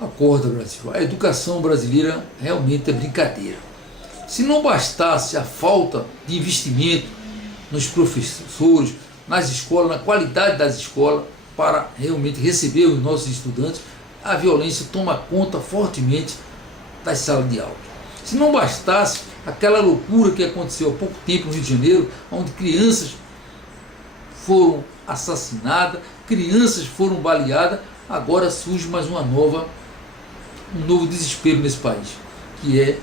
Acorda, Brasil. A educação brasileira realmente é brincadeira. Se não bastasse a falta de investimento nos professores, nas escolas, na qualidade das escolas, para realmente receber os nossos estudantes, a violência toma conta fortemente das salas de aula. Se não bastasse aquela loucura que aconteceu há pouco tempo no Rio de Janeiro, onde crianças foram assassinadas, crianças foram baleadas, agora surge mais um novo desespero nesse país, que é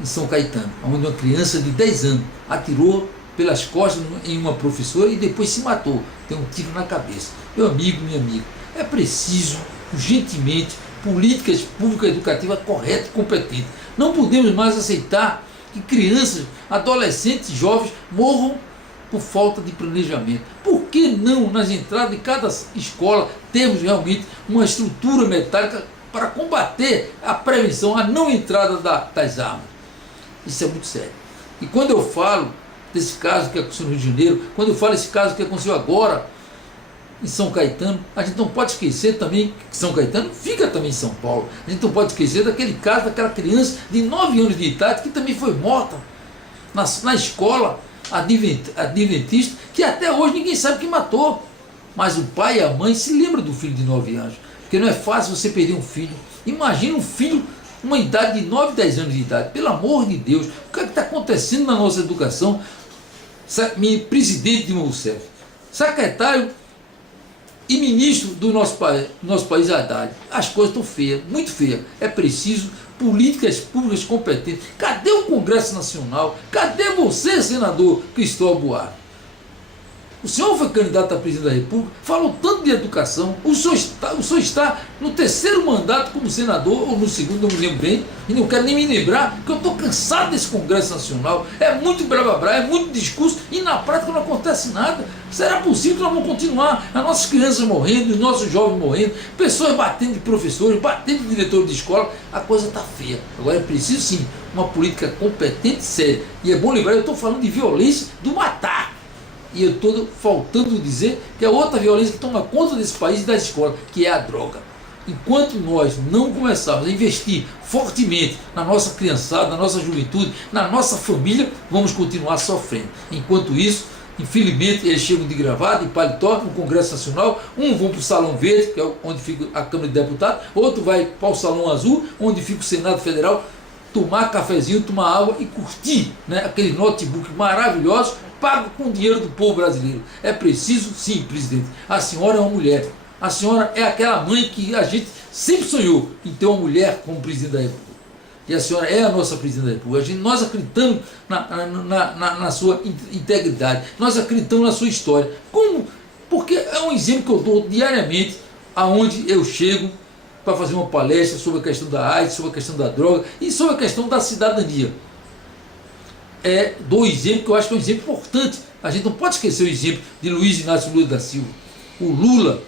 em São Caetano, onde uma criança de 10 anos atirou pelas costas em uma professora e depois se matou, tem um tiro na cabeça. Meu amigo, minha amiga, é preciso, urgentemente, políticas públicas educativas corretas e competentes. Não podemos mais aceitar que crianças, adolescentes e jovens morram por falta de planejamento. Por que não, nas entradas de cada escola, temos realmente uma estrutura metálica para combater a prevenção, a não entrada das armas? Isso é muito sério. E quando eu falo desse caso que aconteceu no Rio de Janeiro, quando eu falo desse caso que aconteceu agora em São Caetano, a gente não pode esquecer também que São Caetano fica também em São Paulo. A gente não pode esquecer daquele caso daquela criança de 9 anos de idade que também foi morta na escola adventista, que até hoje ninguém sabe quem matou. Mas o pai e a mãe se lembram do filho de 9 anos, porque não é fácil você perder um filho. Imagina um filho, uma idade de 9, 10 anos de idade. Pelo amor de Deus, o que é que está acontecendo na nossa educação? Presidente Dilma Rousseff, secretário e ministro do nosso país, Haddad, as coisas estão feias, muito feias. É preciso políticas públicas competentes. Cadê o Congresso Nacional? Cadê você, senador Cristóvão Buarque? O senhor foi candidato a presidente da República, falou tanto de educação, o senhor está no 3º mandato como senador, ou no 2º, não me lembro bem, e não quero nem me lembrar, porque eu estou cansado desse Congresso Nacional. É muito blá-blá-blá, é muito discurso, e na prática não acontece nada. Será possível que nós vamos continuar as nossas crianças morrendo, os nossos jovens morrendo, pessoas batendo de professores, batendo de diretores de escola? A coisa está feia. Agora é preciso sim uma política competente e séria. E é bom lembrar, eu estou falando de violência do matar. E eu estou faltando dizer que é outra violência que toma conta desse país e das escolas, que é a droga. Enquanto nós não começarmos a investir fortemente na nossa criançada, na nossa juventude, na nossa família, vamos continuar sofrendo. Enquanto isso, infelizmente, eles chegam de gravata e paletó no Congresso Nacional, um vão para o Salão Verde, que é onde fica a Câmara de Deputados, outro vai para o Salão Azul, onde fica o Senado Federal, tomar cafezinho, tomar água e curtir, né, aqueles notebook maravilhosos, pago com o dinheiro do povo brasileiro. É preciso, sim, presidente. A senhora é uma mulher. A senhora é aquela mãe que a gente sempre sonhou em ter uma mulher como presidente da República. E a senhora é a nossa presidente da República. Nós acreditamos na sua integridade. Nós acreditamos na sua história. Como? Porque é um exemplo que eu dou diariamente aonde eu chego para fazer uma palestra sobre a questão da AIDS, sobre a questão da droga e sobre a questão da cidadania. Dou exemplo que eu acho que é um exemplo importante. A gente não pode esquecer o exemplo de Luiz Inácio Lula da Silva. O Lula,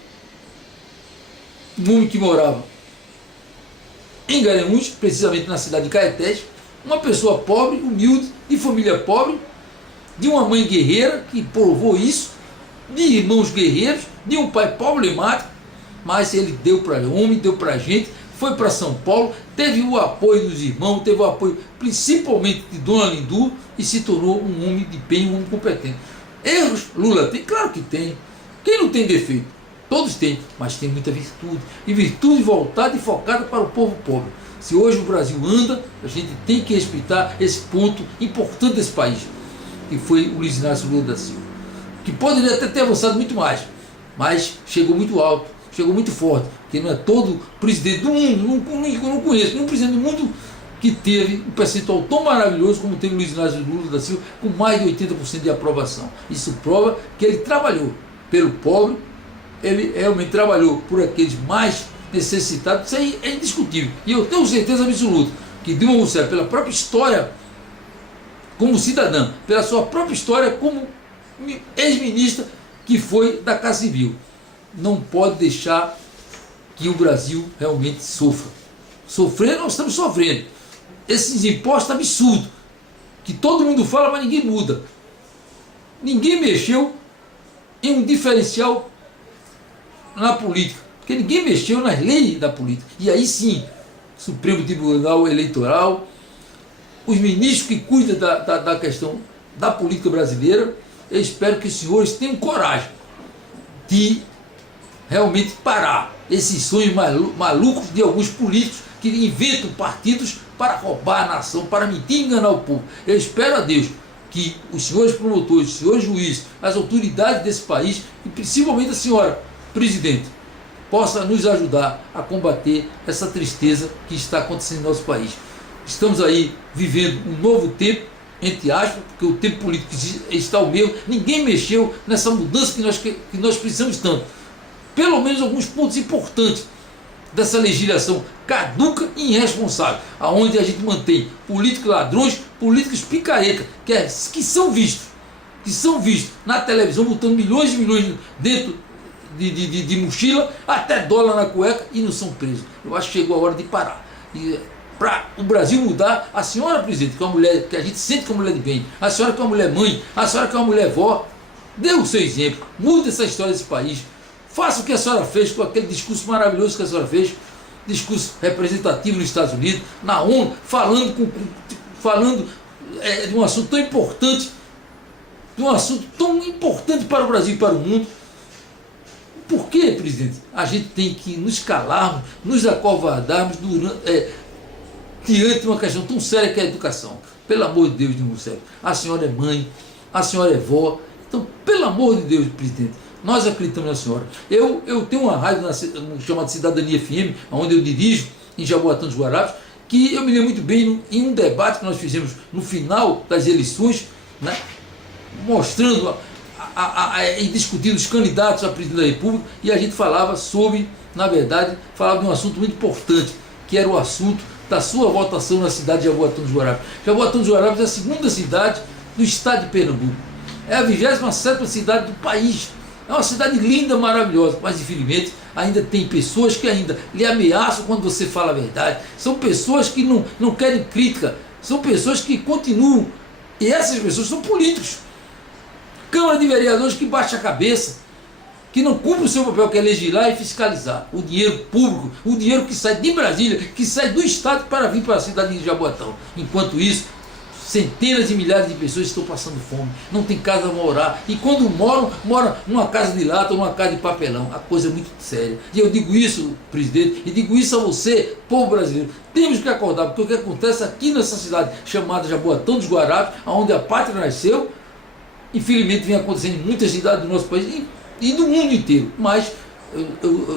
um homem que morava em Garanhuns, precisamente na cidade de Caetés, uma pessoa pobre, humilde, de família pobre, de uma mãe guerreira que provou isso, de irmãos guerreiros, de um pai problemático, mas ele deu para o homem, deu para a gente, foi para São Paulo, teve o apoio dos irmãos, teve o apoio principalmente de Dona Lindu e se tornou um homem de bem, um homem competente. Erros Lula tem? Claro que tem. Quem não tem defeito? Todos têm, mas tem muita virtude. E virtude voltada e focada para o povo pobre. Se hoje o Brasil anda, a gente tem que respeitar esse ponto importante desse país, que foi o Luiz Inácio Lula da Silva, que poderia até ter avançado muito mais, mas chegou muito alto, chegou muito forte, porque não é todo presidente do mundo, não conheço nenhum presidente do mundo que teve um percentual tão maravilhoso como teve o Luiz Inácio Lula da Silva, com mais de 80% de aprovação. Isso prova que ele trabalhou pelo pobre, ele realmente trabalhou por aqueles mais necessitados. Isso aí é indiscutível. E eu tenho certeza absoluta que Dilma Rousseff, pela própria história como cidadã, pela sua própria história como ex-ministra que foi da Casa Civil, não pode deixar que o Brasil realmente sofra. Sofrer, nós estamos sofrendo. Esses impostos absurdos, que todo mundo fala, mas ninguém muda. Ninguém mexeu em um diferencial na política, porque ninguém mexeu nas leis da política. E aí sim, Supremo Tribunal Eleitoral, os ministros que cuidam da questão da política brasileira, eu espero que os senhores tenham coragem de realmente parar esses sonhos malucos de alguns políticos que inventam partidos para roubar a nação, para mentir e enganar o povo. Eu espero a Deus que os senhores promotores, os senhores juízes, as autoridades desse país, e principalmente a senhora presidente, possa nos ajudar a combater essa tristeza que está acontecendo no nosso país. Estamos aí vivendo um novo tempo, entre aspas, porque o tempo político está o mesmo, ninguém mexeu nessa mudança que nós precisamos tanto. Pelo menos alguns pontos importantes dessa legislação caduca e irresponsável, aonde a gente mantém políticos ladrões, políticos picaretas, que são vistos na televisão, botando milhões e milhões dentro de mochila, até dólar na cueca, e não são presos. Eu acho que chegou a hora de parar. E para o Brasil mudar, a senhora presidente, que é uma mulher que a gente sente que é uma mulher de bem, a senhora que é uma mulher mãe, a senhora que é uma mulher vó, dê o seu exemplo, mude essa história desse país. Faça o que a senhora fez com aquele discurso maravilhoso que a senhora fez, discurso representativo nos Estados Unidos, na ONU, falando de um assunto tão importante, para o Brasil e para o mundo. Por que, presidente, a gente tem que nos calarmos, nos acovardarmos diante de uma questão tão séria que é a educação? Pelo amor de Deus, de céu, a senhora é mãe, a senhora é vó, então, pelo amor de Deus, presidente, nós acreditamos na senhora. Eu tenho uma rádio chamada Cidadania FM, onde eu dirijo, em Jaboatão dos Guararapes, que eu me lembro muito bem em um debate que nós fizemos no final das eleições, né, mostrando e discutindo os candidatos a presidente da República, e a gente falava sobre, na verdade, falava de um assunto muito importante, que era o assunto da sua votação na cidade de Jaboatão dos Guararapes. Jaboatão dos Guararapes é a segunda cidade do estado de Pernambuco. É a 27ª cidade do país. É uma cidade linda, maravilhosa, mas infelizmente ainda tem pessoas que ainda lhe ameaçam quando você fala a verdade. São pessoas que não querem crítica, são pessoas que continuam, e essas pessoas são políticos. Câmara de Vereadores que baixa a cabeça, que não cumpre o seu papel, que é legislar e fiscalizar o dinheiro público, o dinheiro que sai de Brasília, que sai do estado para vir para a cidade de Jaboatão. Enquanto isso, centenas de milhares de pessoas estão passando fome, não tem casa a morar, e quando moram numa casa de lata ou numa casa de papelão. A coisa é muito séria. E eu digo isso, presidente, e digo isso a você, povo brasileiro. Temos que acordar, porque o que acontece aqui nessa cidade chamada Jaboatão dos Guararapes, onde a pátria nasceu, infelizmente vem acontecendo em muitas cidades do nosso país e do mundo inteiro. Mas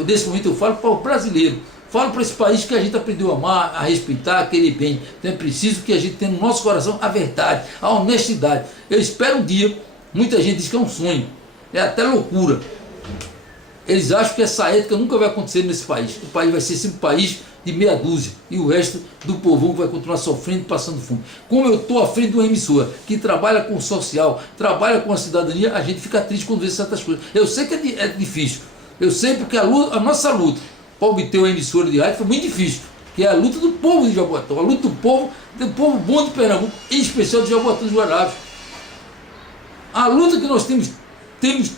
nesse momento eu falo para o brasileiro, falo para esse país que a gente aprendeu a amar, a respeitar, a querer bem. Então é preciso que a gente tenha no nosso coração a verdade, a honestidade. Eu espero um dia, muita gente diz que é um sonho, é até loucura. Eles acham que essa ética nunca vai acontecer nesse país. O país vai ser sempre um país de meia dúzia, e o resto do povão vai continuar sofrendo, passando fome. Como eu estou à frente de uma emissora que trabalha com o social, trabalha com a cidadania, a gente fica triste quando vê certas coisas. Eu sei que é difícil, eu sei, porque a nossa luta para obter uma emissora de rádio foi muito difícil, que é a luta do povo de Jaboatão, a luta do povo bom de Pernambuco, em especial de Jaboatão dos Guararapes. A luta que nós temos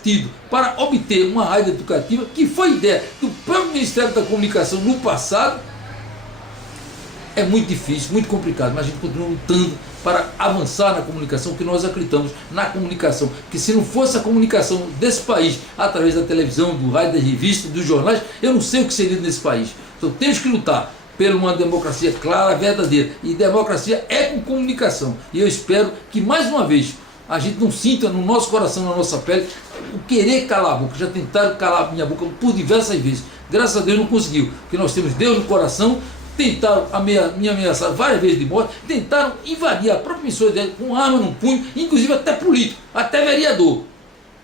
tido para obter uma rádio educativa, que foi ideia do próprio Ministério da Comunicação no passado, é muito difícil, muito complicado, mas a gente continua lutando para avançar na comunicação, que nós acreditamos na comunicação, que se não fosse a comunicação desse país, através da televisão, do rádio, das revistas, dos jornais, eu não sei o que seria nesse país. Então temos que lutar por uma democracia clara, verdadeira, e democracia é com comunicação, e eu espero que mais uma vez a gente não sinta no nosso coração, na nossa pele, o querer calar a boca. Já tentaram calar a minha boca por diversas vezes, graças a Deus não conseguiu, porque nós temos Deus no coração. Tentaram me ameaçar várias vezes de morte, tentaram invadir a própria emissora dele com arma no punho, inclusive até político, até vereador.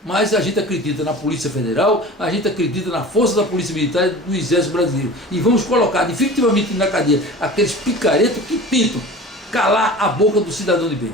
Mas a gente acredita na Polícia Federal, a gente acredita na força da Polícia Militar e do Exército Brasileiro, e vamos colocar definitivamente na cadeia aqueles picaretos que tentam calar a boca do cidadão de bem.